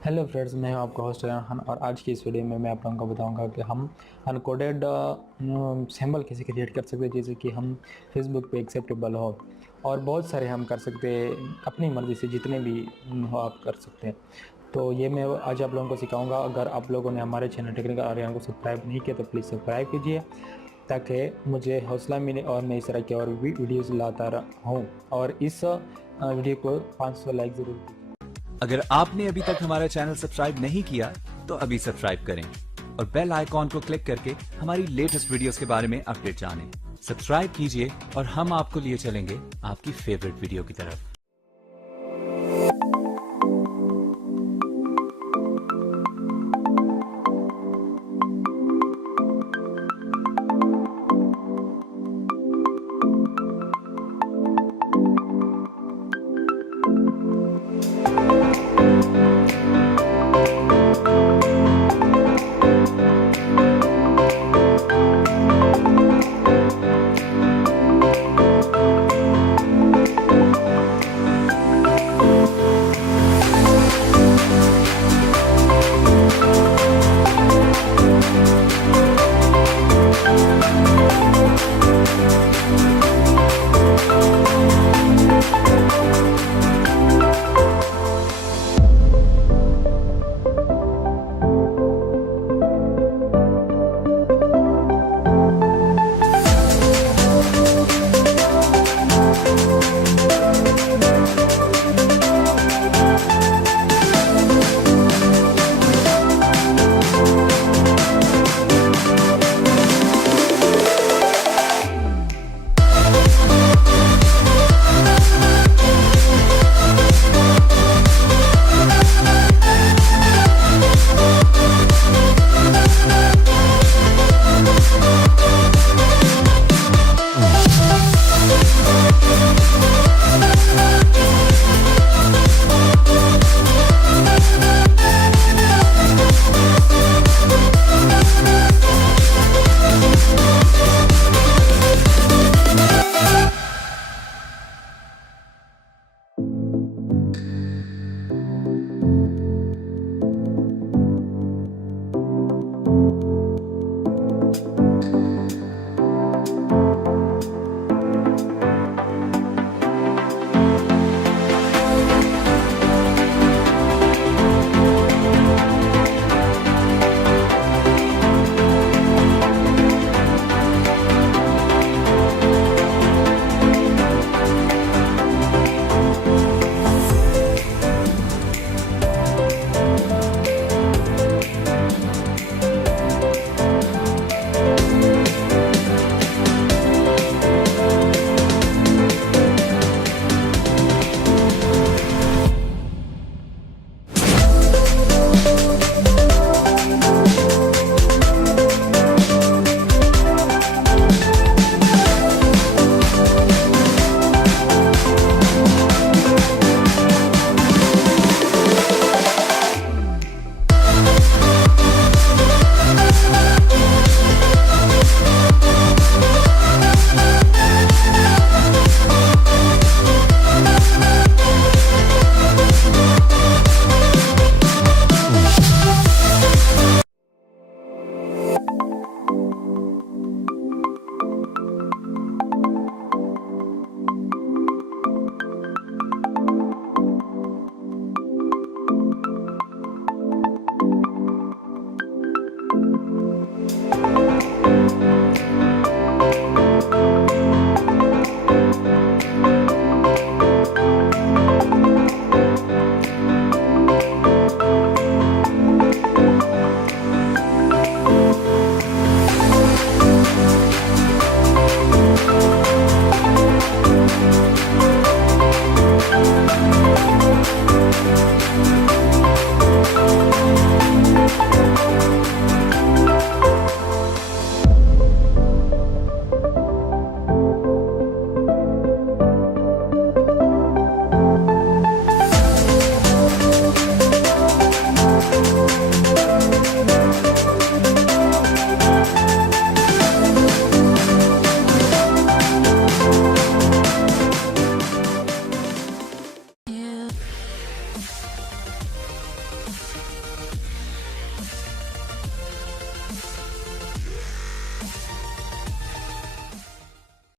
Hello friends, मैं हूं आपका होस्ट रेहान और आज की इस वीडियो में मैं आप लोगों को बताऊंगा कि हम अनकोडेड सिंबल कैसे क्रिएट कर सकते हैं, जैसे कि हम फेसबुक पे एक्सेप्टेबल हो और बहुत सारे हम कर सकते हैं अपनी मर्ज़ी से, जितने भी हो आप कर सकते हैं। तो ये मैं आज आप लोगों को सिखाऊंगा। अगर आप लोगों ने हमारे चैनल टेक्निकल आर्यन को सब्सक्राइब नहीं किया तो प्लीज़ सब्सक्राइब कीजिए, ताकि मुझे हौसला मिले और मैं इस तरह की और भी वीडियोज़ लाता रहूँ। और इस वीडियो को 500 लाइक ज़रूर कीजिए। अगर आपने अभी तक हमारा चैनल सब्सक्राइब नहीं किया तो अभी सब्सक्राइब करें और बेल आइकॉन को क्लिक करके हमारी लेटेस्ट वीडियोस के बारे में अपडेट जानें। सब्सक्राइब कीजिए और हम आपको लिए चलेंगे आपकी फेवरेट वीडियो की तरफ।